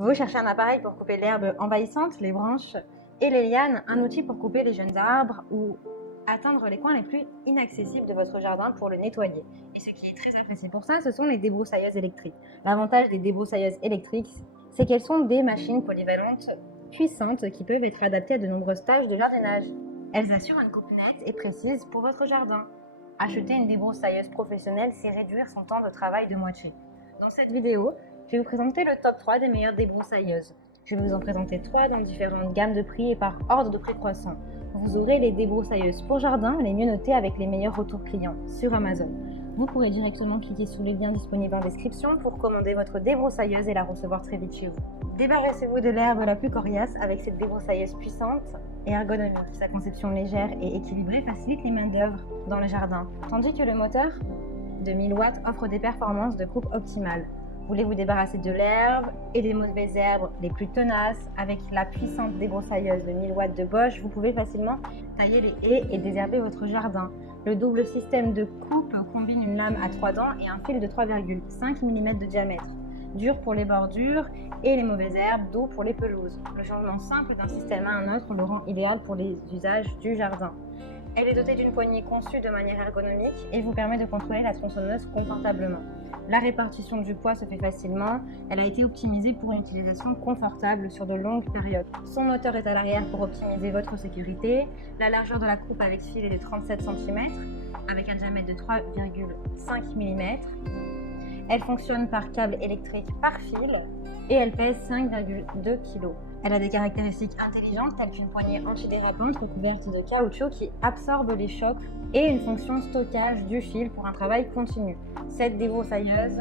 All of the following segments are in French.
Vous cherchez un appareil pour couper l'herbe envahissante, les branches et les lianes, un outil pour couper les jeunes arbres ou atteindre les coins les plus inaccessibles de votre jardin pour le nettoyer. Et ce qui est très apprécié pour ça, ce sont les débroussailleuses électriques. L'avantage des débroussailleuses électriques, c'est qu'elles sont des machines polyvalentes puissantes qui peuvent être adaptées à de nombreuses tâches de jardinage. Elles assurent une coupe nette et précise pour votre jardin. Acheter une débroussailleuse professionnelle, c'est réduire son temps de travail de moitié. Dans cette vidéo, je vais vous présenter le top 3 des meilleures débroussailleuses. Je vais vous en présenter 3 dans différentes gammes de prix et par ordre de prix croissant. Vous aurez les débroussailleuses pour jardin, les mieux notées avec les meilleurs retours clients sur Amazon. Vous pourrez directement cliquer sur les liens disponibles en description pour commander votre débroussailleuse et la recevoir très vite chez vous. Débarrassez-vous de l'herbe la plus coriace avec cette débroussailleuse puissante et ergonomique. Sa conception légère et équilibrée facilite les mains d'œuvre dans le jardin, tandis que le moteur de 1000 watts offre des performances de coupe optimales. Voulez vous débarrasser de l'herbe et des mauvaises herbes les plus tenaces? Avec la puissante débroussailleuse de 1000 watts de Bosch, vous pouvez facilement tailler les haies et désherber votre jardin. Le double système de coupe combine une lame à 3 dents et un fil de 3,5 mm de diamètre, dur pour les bordures et les mauvaises herbes, doux pour les pelouses. Le changement simple d'un système à un autre le rend idéal pour les usages du jardin. Elle est dotée d'une poignée conçue de manière ergonomique et vous permet de contrôler la tronçonneuse confortablement. La répartition du poids se fait facilement. Elle a été optimisée pour une utilisation confortable sur de longues périodes. Son moteur est à l'arrière pour optimiser votre sécurité. La largeur de la coupe avec fil est de 37 cm avec un diamètre de 3,5 mm. Elle fonctionne par câble électrique par fil et elle pèse 5,2 kg. Elle a des caractéristiques intelligentes telles qu'une poignée antidérapante recouverte de caoutchouc qui absorbe les chocs et une fonction stockage du fil pour un travail continu. Cette débroussailleuse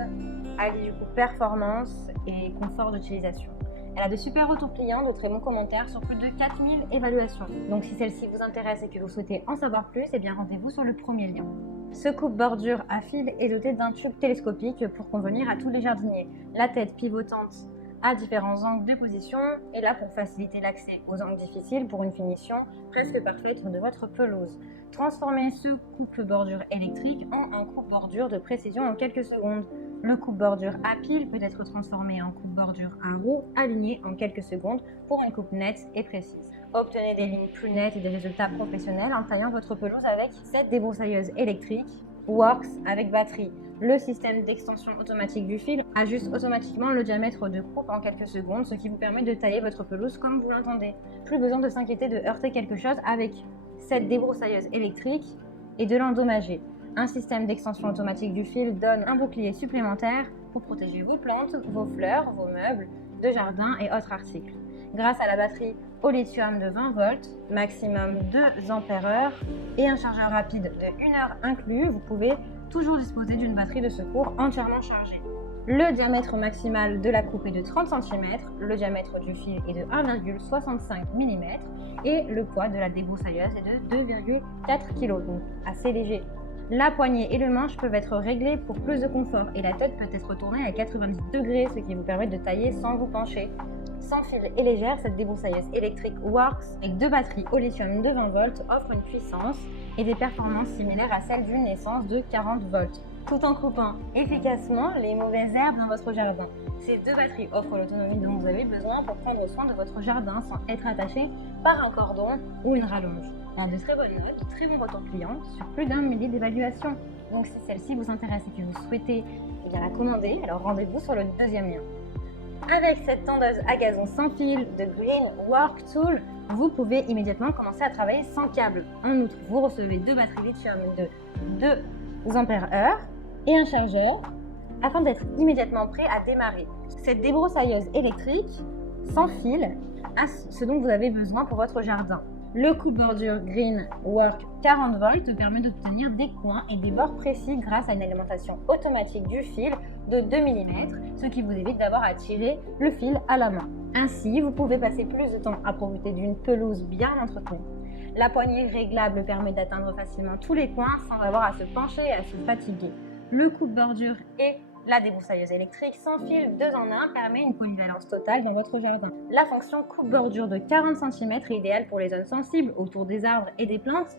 allie du coup performance et confort d'utilisation. Elle a de super retours clients, de très bons commentaires sur plus de 4000 évaluations. Donc si celle-ci vous intéresse et que vous souhaitez en savoir plus, eh bien rendez-vous sur le premier lien. Ce coupe-bordure à fil est doté d'un tube télescopique pour convenir à tous les jardiniers. La tête pivotante à différents angles de position est là pour faciliter l'accès aux angles difficiles pour une finition presque parfaite de votre pelouse. Transformez ce coupe-bordure électrique en un coupe-bordure de précision en quelques secondes. Le coupe-bordure à pile peut être transformé en coupe-bordure à roue aligné en quelques secondes pour une coupe nette et précise. Obtenez des lignes plus nettes et des résultats professionnels en taillant votre pelouse avec cette débroussailleuse électrique Works avec batterie. Le système d'extension automatique du fil ajuste automatiquement le diamètre de coupe en quelques secondes, ce qui vous permet de tailler votre pelouse comme vous l'entendez. Plus besoin de s'inquiéter de heurter quelque chose avec cette débroussailleuse électrique et de l'endommager. Un système d'extension automatique du fil donne un bouclier supplémentaire pour protéger vos plantes, vos fleurs, vos meubles de jardin et autres articles. Grâce à la batterie au lithium de 20 volts, maximum 2 ampères-heure et un chargeur rapide de 1 heure inclus, vous pouvez toujours disposer d'une batterie de secours entièrement chargée. Le diamètre maximal de la coupe est de 30 cm, le diamètre du fil est de 1,65 mm et le poids de la débroussailleuse est de 2,4 kg, donc assez léger. La poignée et le manche peuvent être réglés pour plus de confort et la tête peut être tournée à 90 degrés, ce qui vous permet de tailler sans vous pencher. Sans fil et légère, cette débroussailleuse électrique Works avec 2 batteries au lithium de 20 volts offre une puissance et des performances similaires à celles d'une essence de 40 volts, tout en coupant efficacement les mauvaises herbes dans votre jardin. Ces 2 batteries offrent l'autonomie dont vous avez besoin pour prendre soin de votre jardin sans être attaché par un cordon ou une rallonge. On a de très bonnes notes, très bons retours clients sur plus d'un millier d'évaluations. Donc si celle-ci vous intéresse et que vous souhaitez la commander, alors rendez-vous sur le deuxième lien. Avec cette tondeuse à gazon sans fil de Green Work Tool, vous pouvez immédiatement commencer à travailler sans câble. En outre, vous recevez 2 batteries lithium de 2 ampères-heure et un chargeur afin d'être immédiatement prêt à démarrer. Cette débroussailleuse électrique sans fil a ce dont vous avez besoin pour votre jardin. Le coupe-bordure Green Work 40 volts permet d'obtenir des coins et des bords précis grâce à une alimentation automatique du fil de 2 mm, ce qui vous évite d'avoir à tirer le fil à la main. Ainsi, vous pouvez passer plus de temps à profiter d'une pelouse bien entretenue. La poignée réglable permet d'atteindre facilement tous les coins sans avoir à se pencher et à se fatiguer. Le coupe-bordure et la débroussailleuse électrique sans fil 2 en 1 permet une polyvalence totale dans votre jardin. La fonction coupe-bordure de 40 cm est idéale pour les zones sensibles autour des arbres et des plantes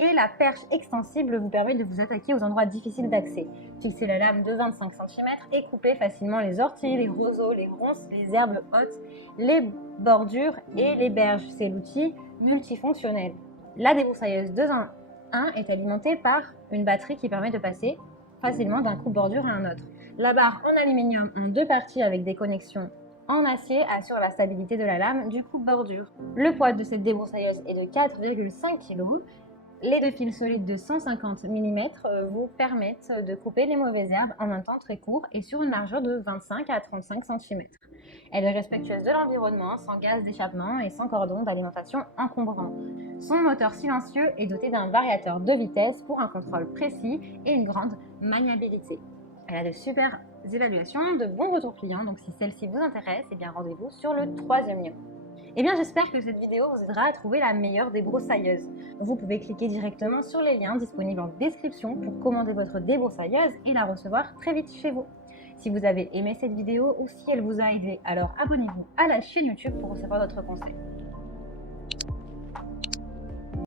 Et la perche extensible vous permet de vous attaquer aux endroits difficiles d'accès. Fixez la lame de 25 cm et coupez facilement les orties, les roseaux, les ronces, les herbes hautes, les bordures et les berges. C'est l'outil multifonctionnel. La débroussailleuse 2 en 1 est alimentée par une batterie qui permet de passer facilement d'un coupe-bordure à un autre. La barre en aluminium en 2 parties avec des connexions en acier assure la stabilité de la lame du coupe-bordure. Le poids de cette débroussailleuse est de 4,5 kg. Les 2 fils solides de 150 mm vous permettent de couper les mauvaises herbes en un temps très court et sur une largeur de 25 à 35 cm. Elle est respectueuse de l'environnement, sans gaz d'échappement et sans cordon d'alimentation encombrant. Son moteur silencieux est doté d'un variateur de vitesse pour un contrôle précis et une grande maniabilité. Elle a de super évaluations, de bons retours clients, donc si celle-ci vous intéresse, eh bien rendez-vous sur le 3e lien. Eh bien, j'espère que cette vidéo vous aidera à trouver la meilleure débroussailleuse. Vous pouvez cliquer directement sur les liens disponibles en description pour commander votre débroussailleuse et la recevoir très vite chez vous. Si vous avez aimé cette vidéo ou si elle vous a aidé, alors abonnez-vous à la chaîne YouTube pour recevoir d'autres conseils.